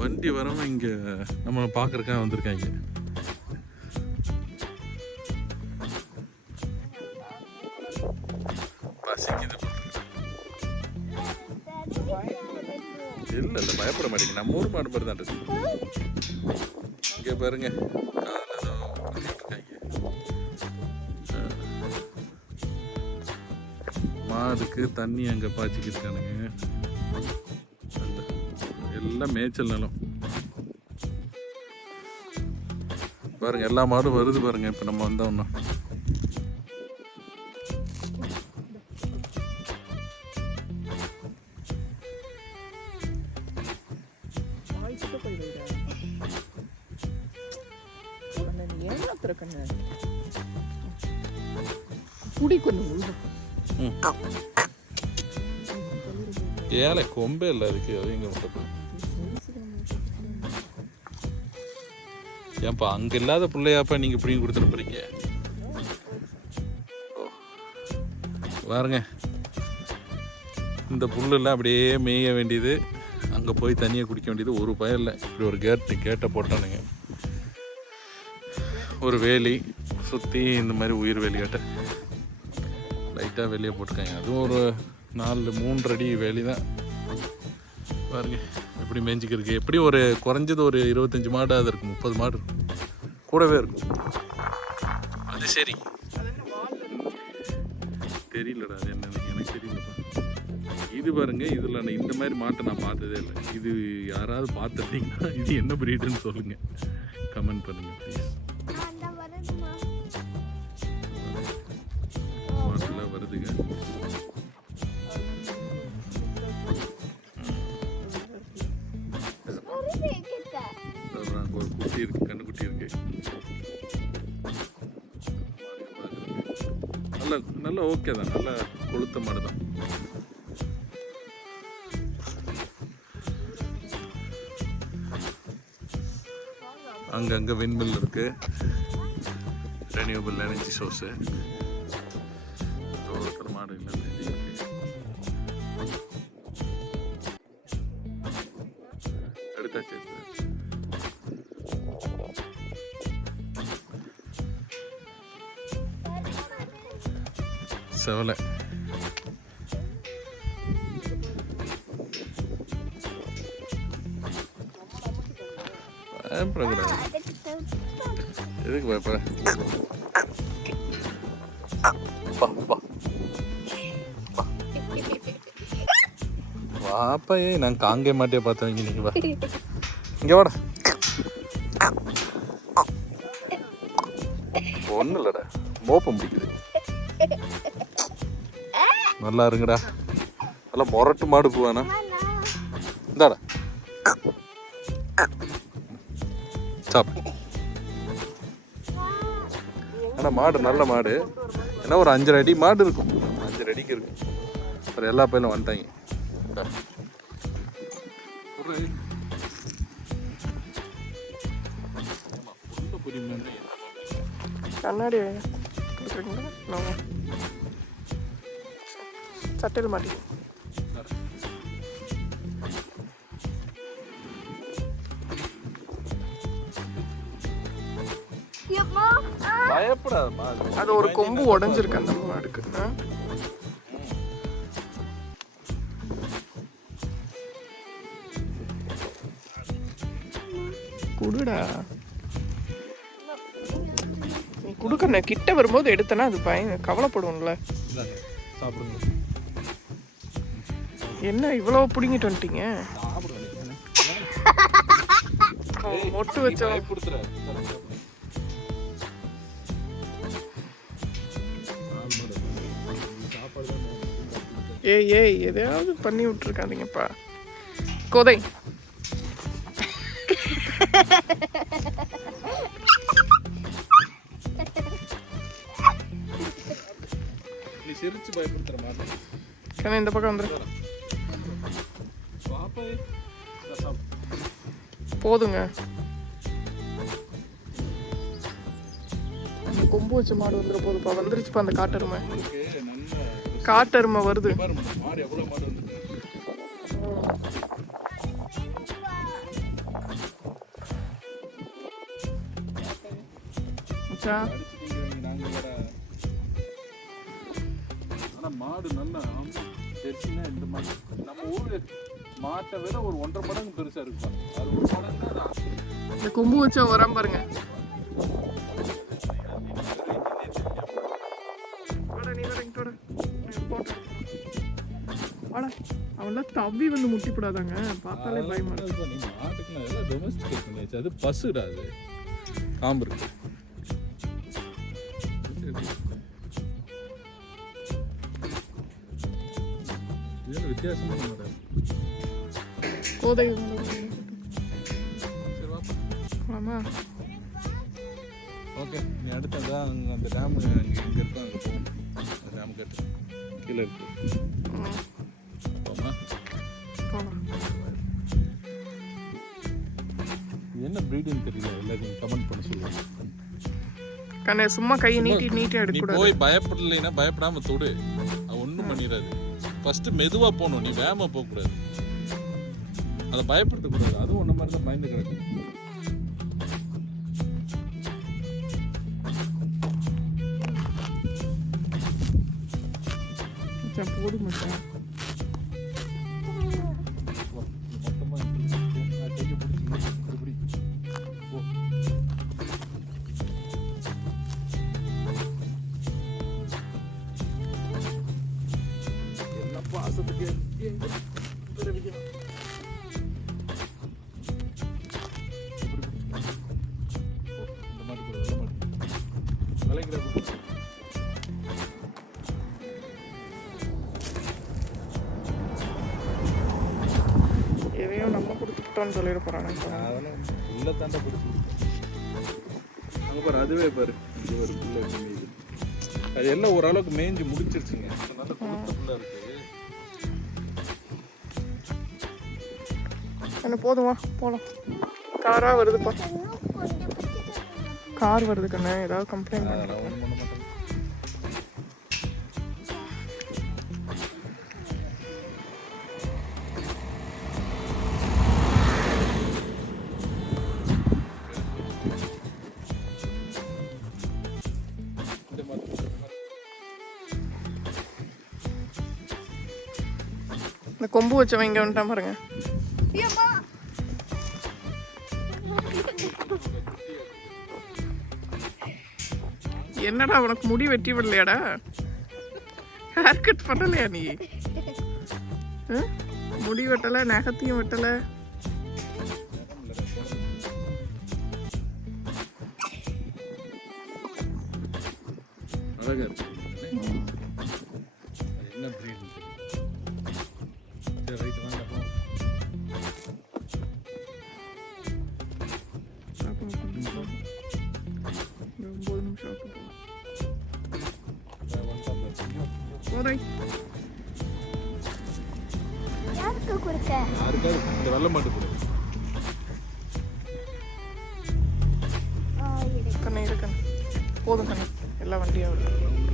வண்டி வரவன் இங்கே நம்ம பார்க்குறக்காக வந்திருக்காங்க. பசிக்குது. இல்லை இல்லை பயப்பட மாட்டேங்க. நம்ம ஊர் மாடு மாதிரி தான் இருக்கு. இங்கே பாருங்க மாடுக்கு தண்ணி அங்கே பாய்ச்சிக்கிட்டானுங்க. எல்லாம் மேய்ச்சல் நிலம் பாருங்க. எல்லா மாடும் வருது பாருங்க. இப்போ நம்ம வந்தோம்னா ஏழை கொம்பே இல்லை அதுக்கு. அது எங்க மட்டும் ஏன்ப்பா அங்கே இல்லாத பிள்ளையாப்பா நீங்கள் இப்படியும் கொடுத்துட்டு போறீங்க பாருங்க. இந்த புல்லெல்லாம் அப்படியே மேய வேண்டியது, அங்கே போய் தண்ணியை குடிக்க வேண்டியது. ஒரு பயம் இல்லை. இப்படி ஒரு கேட்டை போட்டானுங்க. ஒரு வேலி சுற்றி இந்த மாதிரி உயிர் வேலியாட்ட லைட்டாக வெளியே போட்டிருக்காங்க. அதுவும் ஒரு 3 அடி வேலி தான் பாருங்க. எப்படி மேய்ஞ்சிக்கிருக்கு. எப்படி ஒரு குறைஞ்சது ஒரு 25 மாடாவது இருக்கும், 30 மாடு இருக்கும், கூடவே இருக்கும். அது சரி தெரியலடா, அது என்னன்னு எனக்கு தெரியலப்பா. இது பாருங்க, இதில் நான் இந்த மாதிரி மாட்டை நான் பார்த்ததே இல்லை. இது யாராவது பார்த்துட்டீங்கன்னா இது என்ன பிரீடுன்னு சொல்லுங்க, கமெண்ட் பண்ணுங்க ப்ளீஸ். மாட்டெல்லாம் வருதுங்க. ஒரு குட்டி இருக்கு, கண்ணுக்குட்டி இருக்கு. நல்லா ஓகே தான், நல்ல கொளுத்த மாடு தான். அங்கங்கே விண்மில் இருக்கு, ரெனியூபிள் எனர்ஜி சோர்ஸு. மாடு இல்லை எடுத்தாச்சு. செவலை பயப்படக்கூடாது. எதுக்கு பயப்பட? வாப்பா, நான் காங்கே மாட்டே பார்த்தவங்க. நீங்க வா, இங்க வாடா. ஒன்றும் இல்லைடா, மோப்பம் பிடிக்குது. நல்லா இருங்கடா, நல்லா மொரட்டு மாடு போவானா. இந்தாடா சாப்பிடு. ஆனால் மாடு நல்ல மாடு. ஏன்னா ஒரு 5 அடி மாடு இருக்கும், 5 அடிக்கு இருக்கும். அப்புறம் எல்லா பையனும் வந்துட்டாங்க. கண்ணாடி சட்டையில் மாட்டி பயப்படாத. அது ஒரு கொம்பு உடைஞ்சிருக்கு அந்த மாடுக்கு. குடுடா, நீ குடுக்க கிட்ட வரும்போது எடுத்தனா அது பையன் கவலைப்படுவோம்ல. என்ன இவ்வளவு பிடிங்கிட்டு வந்துட்டீங்க? மொட்டு வச்சா ஏய் எதையாவது பண்ணி விட்டுருக்காதீங்கப்பா. கோதை சிரிச்சு பயப்படுத்துற மாதிரி. கண்ணா இந்த பக்கம் வந்துரு. போதுங்க, அந்த கொம்பு வச்ச மாடு வந்துட போதுப்பா. வந்துருச்சுப்பா அந்த காட்டெருமை. காட்டெருமை வருது. மச்சான். ஆனால் மாடு நல்லா தெரிச்சுன்னா இந்த மாதிரி நம்ம ஊர் மாட்டை விட ஒரு 1.5 மடங்கு பெருசாக இருக்கும். அது 1 மடங்கு தான். இந்த கொம்பு வச்ச உரம் பாருங்க. அவெல்லாம் தவி வந்து முட்டிப்படாதாங்க, பார்த்தாலே பயமா இருக்கு. நீ மாட்டுக்குலாம் எல்லாம் டொமஸ்டிகேட் பண்ணியாச்சு. அது பசுடா, அது காம்பு இருக்கு. இது வித்தியாசமா மாடு. கோதை ஆமா. ஓகே, நீ அடுத்ததான் அங்கே அந்த டேம் அங்கே எங்கே இருக்கோ அங்கே போகும். அந்த டேம் கட்டு கீழே இருக்கு. போமா என்ன ப்ரீடிங் தெரியல. எல்லாத்தையும் கமெண்ட் பண்ண சொல்லுவாங்க. கண்ணே சும்மா கையை நீட்டி எடுக்க. போய் பயப்படலைன்னா பயப்படாம தொடு. அது ஒன்றும் பண்ணிடாது. ஃபர்ஸ்ட் மெதுவா போகணும். நீ வேகமா போகக்கூடாது. அதை பயப்படுத்தக்கூடாது. அதுவும் ஒன்றை மாதிரி தான் பயந்து கிடக்கு. போதும் மச்சான். பாசத்துக்கு இந்த மாதிரி விளைக்கிற எதையும் நம்ம கொடுத்துட்டோன்னு சொல்லிட போறாங்க. அதெல்லாம் உள்ள தாண்டா பிடிச்சி அங்கே பாரு. அதுவே பாரு, இது ஒரு புள்ள மீது. அது எல்லாம் ஓரளவுக்கு மேய்ஞ்சி முடிச்சிருச்சுங்க. நல்ல கொழுத்த புள்ள இருக்கு. என்ன போதும், வா போகலாம். காரா வருதுப்பா. கார் வருது கண்ணே. ஏதாவது கம்ப்ளைண்ட் பண்ணுறேன். ஒன்றும் பண்ண மாட்டேன். இந்த கொம்பு வச்சவன் இங்கே வந்துட்டான் பாருங்க. என்னடா உனக்கு முடி வெட்டி விடலையாடா? ஹேர் கட் பண்ணலையா நீ? முடி வெட்டலை, நகத்தையும் வெட்டலை. அழகா இருக்கு. என்ன பிரீட்? சரி, ரைட் வாங்க போ. யாருக்காவது இந்த வெள்ள மாட்டு கொடு. கண்ணே இருக்கண்ணே போதும் கண்ணே. எல்லா வண்டியும்